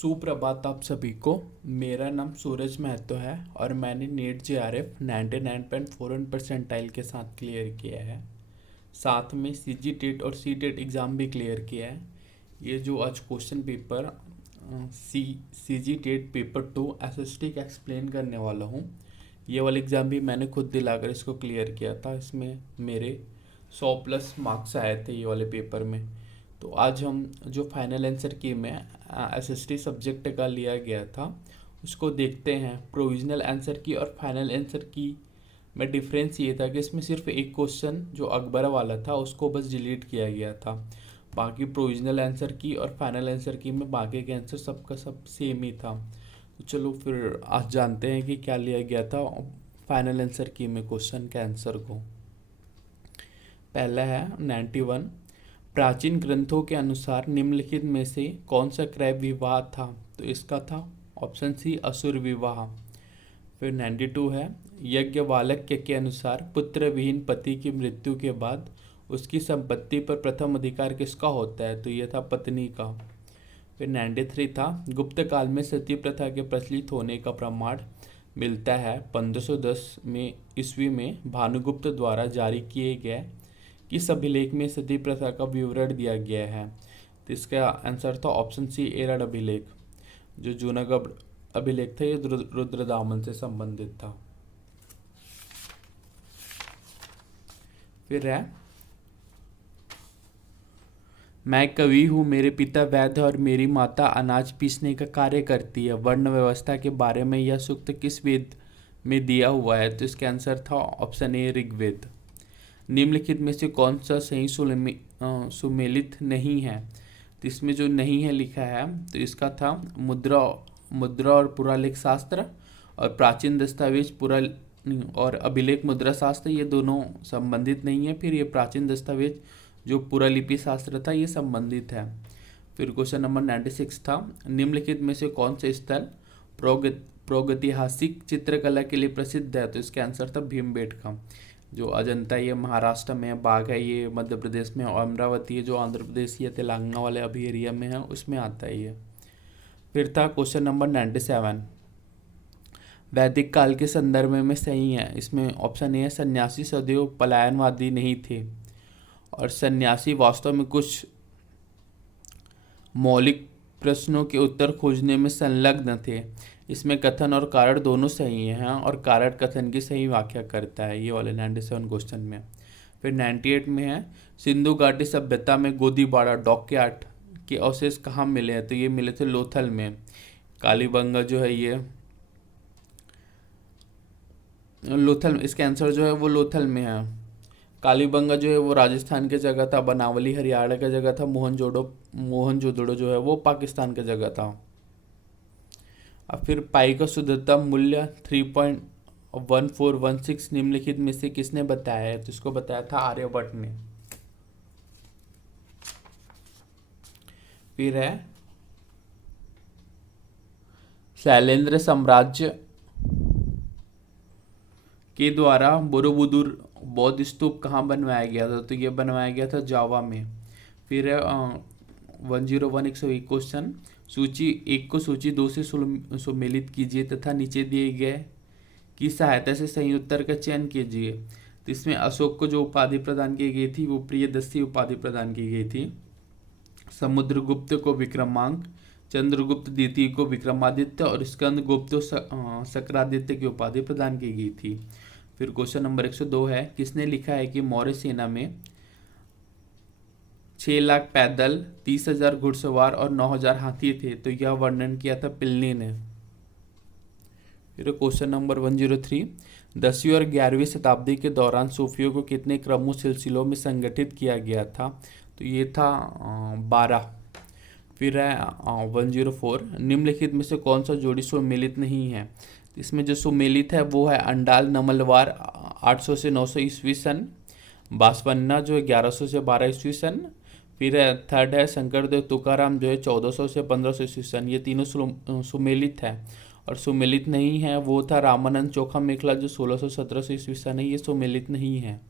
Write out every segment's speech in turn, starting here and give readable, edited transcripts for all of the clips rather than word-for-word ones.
सुप्रभात आप सभी को। मेरा नाम सूरज महतो है और मैंने नीट जेआरएफ 99.41 परसेंटाइल के साथ क्लियर किया है। साथ में सीजी टेट और सी टेट एग्ज़ाम भी क्लियर किया है। ये जो आज question paper CG TET paper 2 SST का एक्सप्लेन करने वाला हूँ। ये वाला एग्ज़ाम भी मैंने खुद दिलाकर इसको क्लियर किया था। इसमें मेरे 100+ मार्क्स आए थे ये वाले पेपर में। तो आज हम जो फाइनल आंसर की में एसएसटी सब्जेक्ट का लिया गया था उसको देखते हैं। प्रोविजनल आंसर की और फाइनल आंसर की में डिफरेंस ये था कि इसमें सिर्फ एक क्वेश्चन जो अकबर वाला था उसको बस डिलीट किया गया था। बाकी प्रोविजनल आंसर की और फाइनल आंसर की में बाकी के आंसर सबका सब सेम ही था। तो चलो फिर आज जानते हैं कि क्या लिया गया था फाइनल आंसर की में क्वेश्चन के आंसर को। पहला है 91। प्राचीन ग्रंथों के अनुसार निम्नलिखित में से कौन सा क्रय विवाह था? तो इसका था ऑप्शन सी असुर विवाह। फिर 92 है यज्ञवाल्क्य के अनुसार पुत्र विहीन पति की मृत्यु के बाद उसकी संपत्ति पर प्रथम अधिकार किसका होता है? तो यह था पत्नी का। फिर 93 था गुप्त काल में सती प्रथा के प्रचलित होने का प्रमाण मिलता है 1510 में ईस्वी में भानुगुप्त द्वारा जारी किए गए किस अभिलेख में सती प्रथा का विवरण दिया गया है? तो इसका आंसर था ऑप्शन सी एरड़ अभिलेख। जो जूनागढ़ अभिलेख था ये रुद्रदामन से संबंधित था। फिर है मैं कवि हूँ, मेरे पिता वैद्य और मेरी माता अनाज पीसने का कार्य करती है। वर्ण व्यवस्था के बारे में यह सूक्त किस वेद में दिया हुआ है? तो इसका आंसर था ऑप्शन ए ऋग्वेद। निम्नलिखित में से कौन सा सही सुमेलित नहीं है? तो इसमें जो नहीं है लिखा है तो इसका था मुद्रा और पुरालेख शास्त्र और प्राचीन दस्तावेज पुरा और अभिलेख मुद्रा शास्त्र, ये दोनों संबंधित नहीं है। फिर ये प्राचीन दस्तावेज जो पुरालिपि शास्त्र था ये संबंधित है। फिर क्वेश्चन नंबर 96 था निम्नलिखित में से कौन से स्थल प्रागैतिहासिक चित्रकला के लिए प्रसिद्ध है? तो इसका आंसर था भीमबेटका। जो अजंता ये महाराष्ट्र में, बाघ है ये मध्य प्रदेश में, और अमरावती है जो आंध्र प्रदेश या तेलंगाना वाले अभी एरिया में है उसमें आता है ये। फिर था क्वेश्चन नंबर 97 वैदिक काल के संदर्भ में सही है। इसमें ऑप्शन ए है सन्यासी सदैव पलायनवादी नहीं थे और सन्यासी वास्तव में कुछ मौलिक प्रश्नों के उत्तर खोजने में संलग्न थे। इसमें कथन और कारण दोनों सही हैं और कारण कथन की सही व्याख्या करता है ये वाले 97 क्वेश्चन में। फिर 98 में है सिंधु घाटी सभ्यता में गोदीबाड़ा डॉकयार्ड के अवशेष कहाँ मिले हैं? तो ये मिले थे लोथल में। कालीबंगा जो है ये लोथल, इसका आंसर जो है वो लोथल में है। कालीबंगा जो है वो राजस्थान की जगह था, बनावली हरियाणा की जगह था, मोहनजोदड़ो जो है वो पाकिस्तान की जगह था। अब फिर पाई का शुद्धतम मूल्य 3.1416 निम्नलिखित में से किसने बताया है? तो इसको बताया था आर्यभट्ट ने। फिर है शैलेंद्र साम्राज्य के द्वारा बोरोबुदुर बौद्ध स्तूप कहाँ बनवाया गया था? तो ये बनवाया गया था जावा में। फिर है 101 101 क्वेश्चन सूची 1 को सूची 2 से सुमेलित कीजिए तथा नीचे दिए गए की सहायता से सही उत्तर का चयन कीजिए। तो इसमें अशोक को जो उपाधि प्रदान की गई थी वो प्रियदर्शी उपाधि प्रदान की गई थी। समुद्रगुप्त को विक्रमांक, चंद्रगुप्त द्वितीय को विक्रमादित्य और स्कंदगुप्त शक्रादित्य की उपाधि प्रदान की गई थी। फिर क्वेश्चन नंबर 102 है किसने लिखा है कि मौर्य सेना में 6 लाख पैदल, 30,000 घुड़सवार और 9,000 हाथी थे? तो यह वर्णन किया था प्लिनी ने। फिर क्वेश्चन नंबर 103 10वीं और 11वीं शताब्दी के दौरान सूफियों को कितने क्रमों सिलसिलों में संगठित किया गया था? तो ये था 12। फिर है 104 निम्नलिखित में से कौन सा जोड़ी सुमेलित नहीं है? इसमें जो सुमेलित है वो है अंडाल नमलवार 800 से 900 ईस्वी सन, बासवन्ना जो है 1100 से 12 ईस्वी सन। फिर है थर्ड है शंकरदेव तुकाराम जो है 1400 से 1500 ईस्वी सन। ये तीनों सुमेलित है। और सुमेलित नहीं है वो था रामानंद चोखा मेखला जो 1600-1700 ईस्वी सन है, ये सुमेलित नहीं है।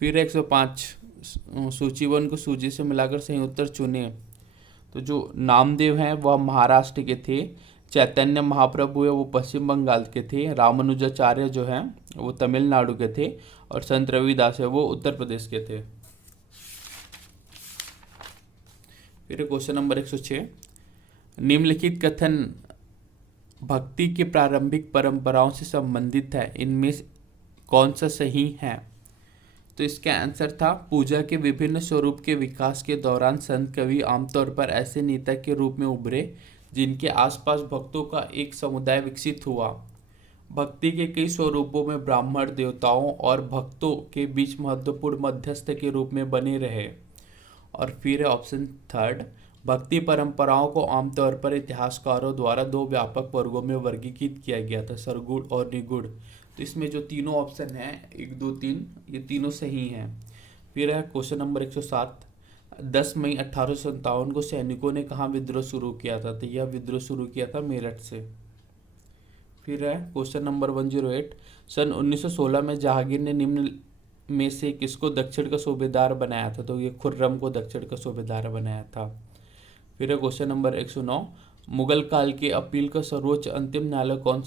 फिर 105 सूची 1 को सूची से मिलाकर सही उत्तर चुने। तो जो नामदेव हैं वह महाराष्ट्र के थे, चैतन्य महाप्रभु है वो पश्चिम बंगाल के थे, रामानुजाचार्य जो हैं वो तमिलनाडु के थे, और संत रविदास है वो उत्तर प्रदेश के थे। फिर क्वेश्चन नंबर 106, निम्नलिखित कथन भक्ति की प्रारंभिक परंपराओं से संबंधित है, इनमें कौन सा सही है? तो इसका आंसर था, पूजा के विभिन्न स्वरूप के विकास के दौरान संत कवि आमतौर पर ऐसे नेता के रूप में उभरे जिनके आसपास भक्तों का एक समुदाय विकसित हुआ। भक्ति के कई स्वरूपों में ब्राह्मण देवताओं और भक्तों के बीच महत्वपूर्ण मध्यस्थ के रूप में बने रहे। और फिर ऑप्शन थर्ड, भक्ति परंपराओं को आमतौर पर इतिहासकारों द्वारा दो व्यापक वर्गों में वर्गीकृत किया गया था, सरगुण और निगुण। तो इसमें जो तीनों ऑप्शन हैं 1 2 3 ये तीनों सही हैं। फिर है क्वेश्चन नंबर 107, 10 मई 1857 को सैनिकों ने कहाँ विद्रोह शुरू किया था? तो यह विद्रोह शुरू किया था मेरठ से। फिर है क्वेश्चन नंबर 108, सन 1916 में जहांगीर ने निम्न में से किसको दक्षिण का सूबेदार बनाया था? तो ये खुर्रम को दक्षिण का सूबेदार बनाया था। फिर है क्वेश्चन नंबर 109, मुगल काल के अपील का सर्वोच्च अंतिम न्यायालय कौन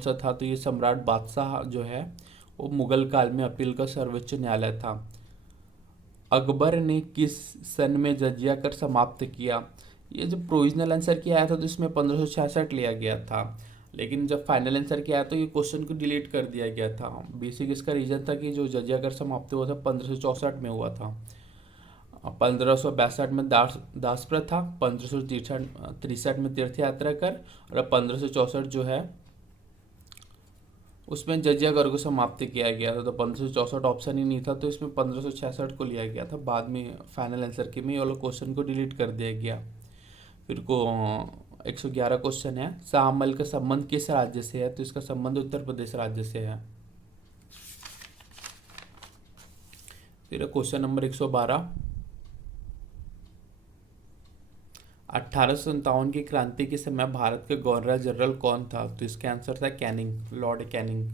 सा था? तो ये सम्राट बादशाह जो है वो मुगल काल में अपील का सर्वोच्च न्यायालय था। अकबर ने किस सन में जजिया कर समाप्त किया? ये जो प्रोविजनल आंसर किया आया था तो इसमें 1566 लिया गया था, लेकिन जब फाइनल आंसर किया तो ये क्वेश्चन को डिलीट कर दिया गया था। बेसिक इसका रीजन था कि जो जजिया कर समाप्त हुआ था 1564 में हुआ था। 1562 में दास प्रथा, 1563 में तीर्थ यात्रा कर, और 1564 जो है उसमें जजिया कर को समाप्त किया गया था। तो 1564 ऑप्शन ही नहीं था, तो इसमें 1566 को लिया गया था। बाद में फाइनल आंसर के में ये वाला क्वेश्चन को डिलीट कर दिया गया। फिर को 111 क्वेश्चन है, शाहमल का संबंध किस राज्य से है? तो इसका संबंध उत्तर प्रदेश राज्य से है। फिर क्वेश्चन नंबर 112, 1857 की क्रांति के समय भारत के गवर्नर जनरल कौन था? तो इसका आंसर था कैनिंग, लॉर्ड कैनिंग।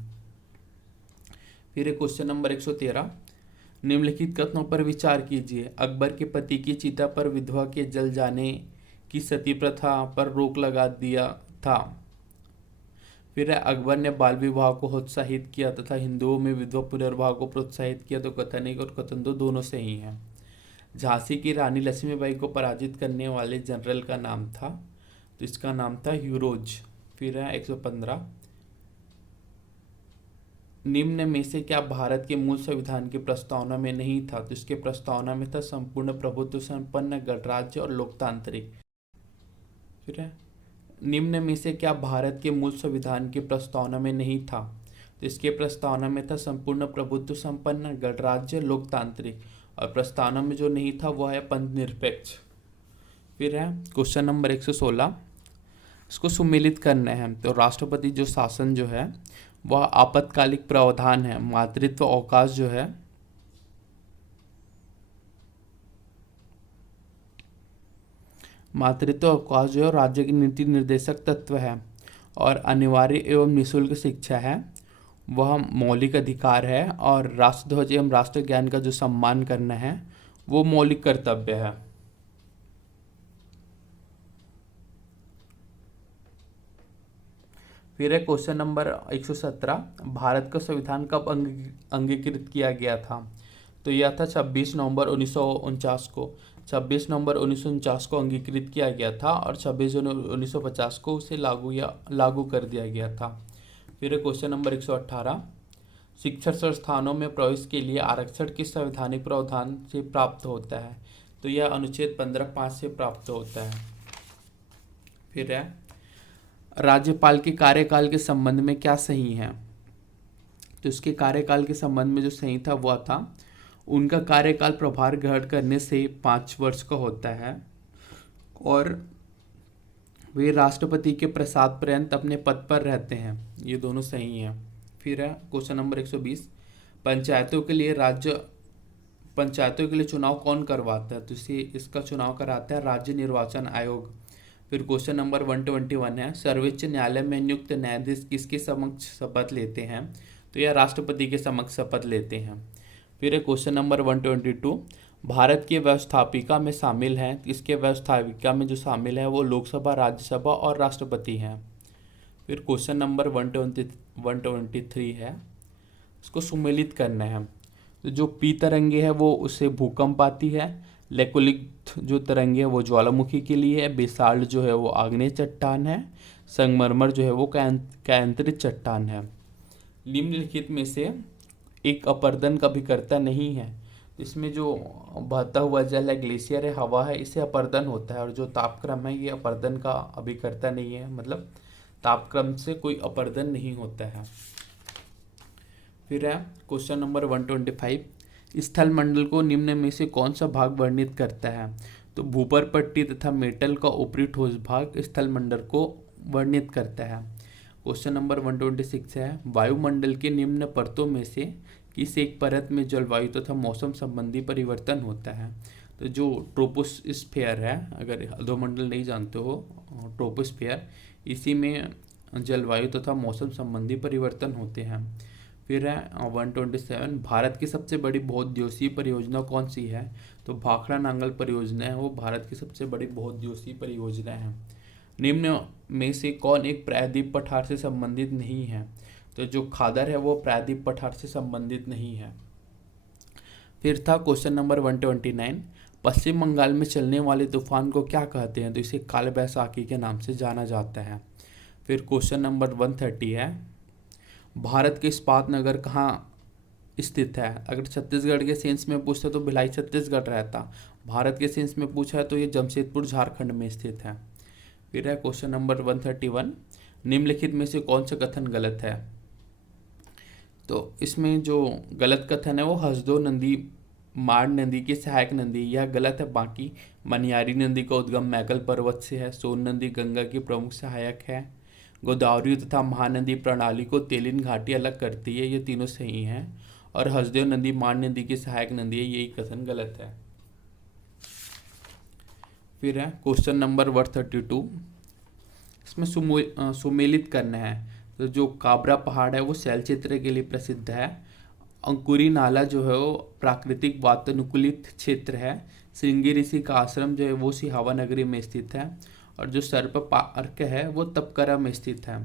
फिर क्वेश्चन नंबर 113, निम्नलिखित कथनों पर विचार कीजिए। अकबर के पति की चिता पर विधवा के जल जाने की सती प्रथा पर रोक लगा दिया था। फिर अकबर ने बाल विवाह को प्रोत्साहित किया तथा हिंदुओं में विधवा पुनर्विवाह को प्रोत्साहित किया। तो कथन 1 और कथन 2 दोनों सही हैं। झांसी की रानी लक्ष्मीबाई को पराजित करने वाले जनरल का नाम था? तो इसका नाम था ह्यूरोज। फिर है 115, निम्न में से क्या भारत के मूल संविधान की प्रस्तावना में नहीं था? तो इसके प्रस्तावना में था संपूर्ण प्रभुत्व संपन्न गणराज्य और लोकतांत्रिक। फिर है निम्न में से क्या भारत के मूल संविधान की प्रस्तावना में नहीं था? तो इसके प्रस्तावना में था संपूर्ण प्रभुत्व संपन्न गणराज्य लोकतांत्रिक, और प्रस्तावना में जो नहीं था वह है पंथ निरपेक्ष। फिर है क्वेश्चन नंबर 116, इसको सुमेलित करना है। तो राष्ट्रपति जो शासन जो है वह आपातकालिक प्रावधान है। मातृत्व अवकाश जो है राज्य की नीति निर्देशक तत्व है, और अनिवार्य एवं निःशुल्क शिक्षा है वह मौलिक अधिकार है, और राष्ट्रध्वज एवं राष्ट्र ज्ञान का जो सम्मान करना है वो मौलिक कर्तव्य है। फिर है क्वेश्चन नंबर 117, भारत का संविधान कब अंगीकृत किया गया था? तो यह था 26 नवंबर 1949 को। 26 नवंबर 1949 को अंगीकृत किया गया था, और 26 जनवरी 1950 को उसे लागू कर दिया गया था। फिर क्वेश्चन नंबर 118, शिक्षण संस्थानों में प्रवेश के लिए आरक्षण किस संवैधानिक प्रावधान से प्राप्त होता है? तो यह अनुच्छेद 15(5) से प्राप्त होता है। फिर है राज्यपाल के कार्यकाल के संबंध में क्या सही है? तो इसके कार्यकाल के संबंध में जो सही था वह था, उनका कार्यकाल प्रभार ग्रहण करने से 5 वर्ष का होता है, और वे राष्ट्रपति के प्रसाद पर्यंत अपने पद पर रहते हैं। ये दोनों सही हैं। फिर है क्वेश्चन नंबर 120, पंचायतों के लिए चुनाव कौन करवाता है? तो इसका चुनाव कराता है राज्य निर्वाचन आयोग। फिर क्वेश्चन नंबर 121 है, सर्वोच्च न्यायालय में नियुक्त न्यायाधीश किसके समक्ष शपथ लेते हैं? तो यह राष्ट्रपति के समक्ष शपथ लेते हैं। फिर है क्वेश्चन नंबर 122, भारत की व्यवस्थापिका में शामिल हैं। इसके व्यवस्थापिका में जो शामिल है वो लोकसभा, राज्यसभा और राष्ट्रपति हैं। फिर क्वेश्चन नंबर 123 है, इसको सुमेलित करना है। तो जो पी तरंगे है वो उससे भूकंप आती है। लेकोलिथ जो तरंगे है वो ज्वालामुखी के लिए है। बेसाल्ट जो है वो आग्नेय चट्टान है। संगमरमर जो है वो कैंतरित चट्टान है। निम्नलिखित में से एक अपर्दन का अभिकर्ता नहीं है। इसमें जो बहता हुआ जल है, ग्लेशियर है, हवा है, इसे अपर्दन होता है। और जो तापक्रम है ये अपर्दन का अभिकर्ता नहीं है, मतलब तापक्रम से कोई अपर्दन नहीं होता है। फिर है क्वेश्चन नंबर 125, स्थल मंडल को निम्न में से कौन सा भाग वर्णित करता है? तो भूपर पट्टी तथा मेटल का ऊपरी ठोस भाग स्थल मंडल को वर्णित करता है। क्वेश्चन नंबर 126 है, वायुमंडल के निम्न परतों में से किस एक परत में जलवायु तथा मौसम संबंधी परिवर्तन होता है? तो जो ट्रोपोस्फेयर है, अगर अधोमंडल नहीं जानते हो, ट्रोपोस्फेयर, इसी में जलवायु तथा मौसम संबंधी परिवर्तन होते हैं। फिर है 127, भारत की सबसे बड़ी बहुउद्देशीय परियोजना कौन सी है? तो भाखड़ा नांगल परियोजना है वो भारत की सबसे बड़ी बहुउद्देशीय परियोजना है। निम्न में से कौन एक प्रायद्वीप पठार से संबंधित नहीं है? तो जो खादर है वो प्रायद्वीप पठार से संबंधित नहीं है। फिर था क्वेश्चन नंबर 129, पश्चिम बंगाल में चलने वाले तूफान को क्या कहते हैं? तो इसे काल बैसाखी के नाम से जाना जाता है। फिर क्वेश्चन नंबर 130 है, भारत के इस्पात नगर कहाँ स्थित है? अगर छत्तीसगढ़ के सेंस में पूछता तो भिलाई छत्तीसगढ़ रहता। भारत के सेंस में पूछा है तो ये जमशेदपुर झारखंड में स्थित है। फिर है क्वेश्चन नंबर 131, निम्नलिखित में से कौन सा कथन गलत है? तो इसमें जो गलत कथन है वो हसदो नदी माड़ नदी की सहायक नदी, यह गलत है। बाकी मनियारी नदी का उद्गम मैकल पर्वत से है। सोन नदी गंगा की प्रमुख सहायक है। गोदावरी तथा महानदी प्रणाली को तेलिन घाटी अलग करती है, ये तीनों सही हैं। और हसदेव नदी माड़ नदी की सहायक नदी है, यही कथन गलत है। फिर है क्वेश्चन नंबर 132, इसमें सुमेलित करना है। तो जो काबरा पहाड़ है वो शैल चित्र के लिए प्रसिद्ध है। अंकुरी नाला जो है वो प्राकृतिक वातानुकूलित क्षेत्र है। श्रृंगी ऋषि का आश्रम जो है वो सिहावा नगरी में स्थित है। और जो सर्प पार्क है वो तपकरा में स्थित है।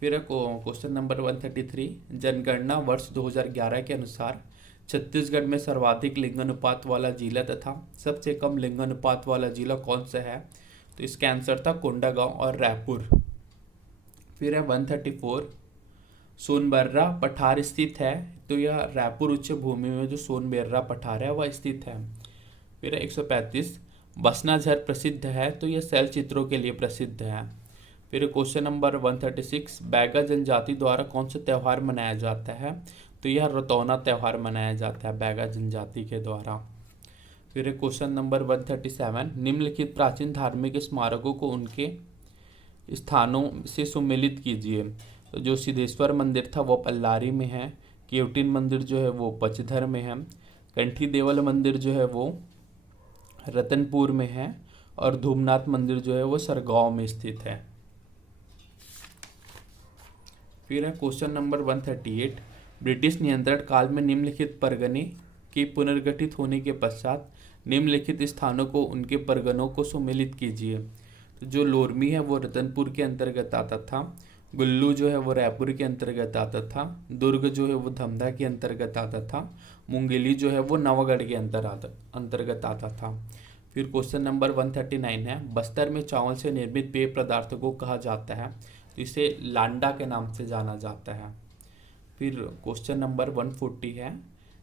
फिर क्वेश्चन नंबर 133, जनगणना वर्ष 2011 के अनुसार छत्तीसगढ़ में सर्वाधिक लिंगानुपात वाला जिला तथा सबसे कम लिंगानुपात वाला जिला कौन सा है? तो इसका आंसर था कोंडागांव और रायपुर। फिर है 134, सोनबर्रा पठार स्थित है। तो यह रायपुर उच्च भूमि में जो सोनबर्रा पठार है वह स्थित है। फिर है 135, बसनाझर प्रसिद्ध है। तो यह शैल चित्रों के लिए प्रसिद्ध है। फिर क्वेश्चन नंबर 136, बैगा जनजाति द्वारा कौन सा त्यौहार मनाया जाता है? तो यह रतौना त्यौहार मनाया जाता है बैगा जनजाति के द्वारा। फिर क्वेश्चन नंबर 137, निम्नलिखित प्राचीन धार्मिक स्मारकों को उनके स्थानों से सुमेलित कीजिए। तो जो सिद्धेश्वर मंदिर था वो पल्लारी में है। केवटिन मंदिर जो है वो पचधर में है। कंठी देवल मंदिर जो है वो रतनपुर में है। और धूमनाथ मंदिर जो है वो सरगांव में स्थित है। फिर है क्वेश्चन नंबर 138, ब्रिटिश नियंत्रण काल में निम्नलिखित परगने के पुनर्गठित होने के पश्चात निम्नलिखित स्थानों को उनके परगनों को सुमेलित कीजिए। तो जो लोरमी है वो रतनपुर के अंतर्गत आता था। गुल्लू जो है वो रायपुर के अंतर्गत आता था। दुर्ग जो है वो धमधा के अंतर्गत आता था। मुंगेली जो है वो नवागढ़ के अंतर्गत आता था। फिर क्वेश्चन नंबर 139 है, बस्तर में चावल से निर्मित पेय पदार्थ को कहा जाता है? तो इसे लांडा के नाम से जाना जाता है। फिर क्वेश्चन नंबर 140 है,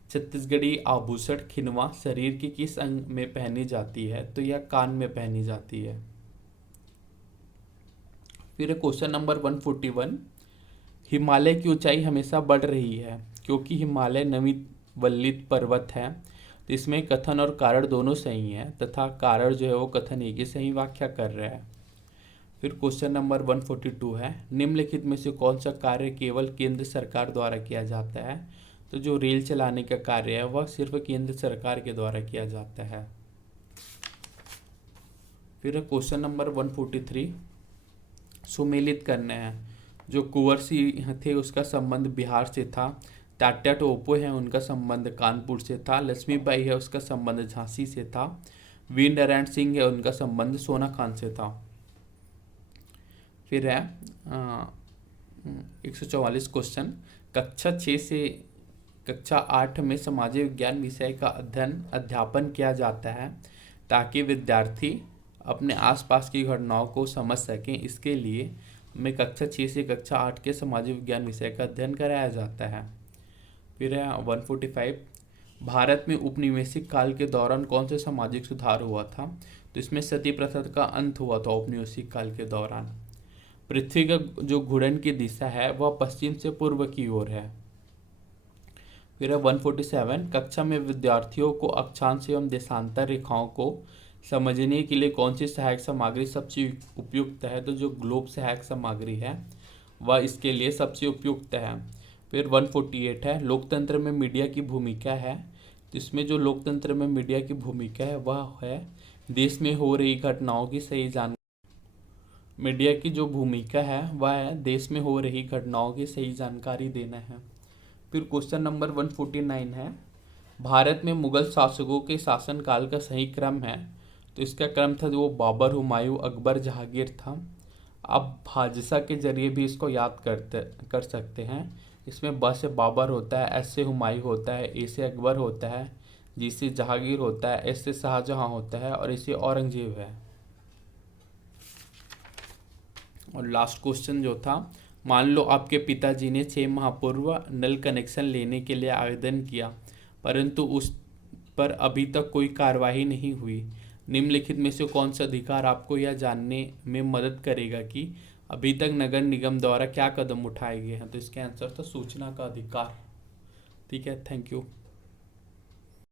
छत्तीसगढ़ी आभूषण खिनवा शरीर के किस अंग में पहनी जाती है? तो यह कान में पहनी जाती है। फिर क्वेश्चन नंबर 141, हिमालय की ऊंचाई हमेशा बढ़ रही है क्योंकि हिमालय नवीवल्लित पर्वत है। तो इसमें कथन और कारण दोनों सही हैं तथा कारण जो है वो कथन एक ही सही व्याख्या कर रहा है। फिर क्वेश्चन नंबर 142 है, निम्नलिखित में से कौन सा कार्य केवल केंद्र सरकार द्वारा किया जाता है? तो जो रेल चलाने का कार्य है वह सिर्फ केंद्र सरकार के द्वारा किया जाता है। फिर क्वेश्चन नंबर 143, सुमेलित करना है। जो कुंवर सिंह थे उसका संबंध बिहार से था तात्या टोपे हैं, उनका संबंध कानपुर से था। लक्ष्मीबाई है, उसका संबंध झांसी से था। वीर नारायण सिंह है, उनका संबंध सोना खान से था। फिर है 144 क्वेश्चन। कक्षा 6 से कक्षा 8 में समाज विज्ञान विषय का अध्यापन किया जाता है ताकि विद्यार्थी अपने आसपास की घटनाओं को समझ सकें। इसके लिए हमें कक्षा 6 से कक्षा 8 के समाज विज्ञान विषय का अध्ययन कराया जाता है। फिर है 145। भारत में उपनिवेशिक काल के दौरान कौन से सामाजिक सुधार हुआ था? तो इसमें सती प्रथा का अंत हुआ था उपनिवेशिक काल के दौरान। पृथ्वी का जो घूर्णन की दिशा है वह पश्चिम से पूर्व की ओर है। फिर है 147। कक्षा में विद्यार्थियों को अक्षांश एवं देशांतर रेखाओं को समझने के लिए कौन सी सहायक सामग्री सबसे उपयुक्त है? तो जो ग्लोब सहायक सामग्री है वह इसके लिए सबसे उपयुक्त है। फिर 148 है लोकतंत्र में मीडिया की भूमिका है। तो इसमें जो लोकतंत्र में मीडिया की भूमिका है वह है देश में हो रही घटनाओं की सही जानकारी। मीडिया की जो भूमिका है वह है देश में हो रही घटनाओं की सही जानकारी देना है। फिर क्वेश्चन नंबर 149 है भारत में मुगल शासकों के शासनकाल का सही क्रम है? तो इसका क्रम था वो बाबर, हुमायूं, अकबर, जहांगीर था। आप भाजसा के जरिए भी इसको याद कर सकते हैं। इसमें ब से बाबर होता है, एस से हुमायूं होता है, ए से अकबर होता है, जी से जहांगीर होता है, एस से शाहजहां होता है और इसे औरंगजेब है। और लास्ट क्वेश्चन जो था, मान लो आपके पिताजी ने 6 माह पूर्व नल कनेक्शन लेने के लिए आवेदन किया परंतु उस पर अभी तक कोई कार्रवाई नहीं हुई। निम्नलिखित में से कौन सा अधिकार आपको यह जानने में मदद करेगा कि अभी तक नगर निगम द्वारा क्या कदम उठाए गए हैं? तो इसके आंसर था सूचना का अधिकार। ठीक है, थैंक यू।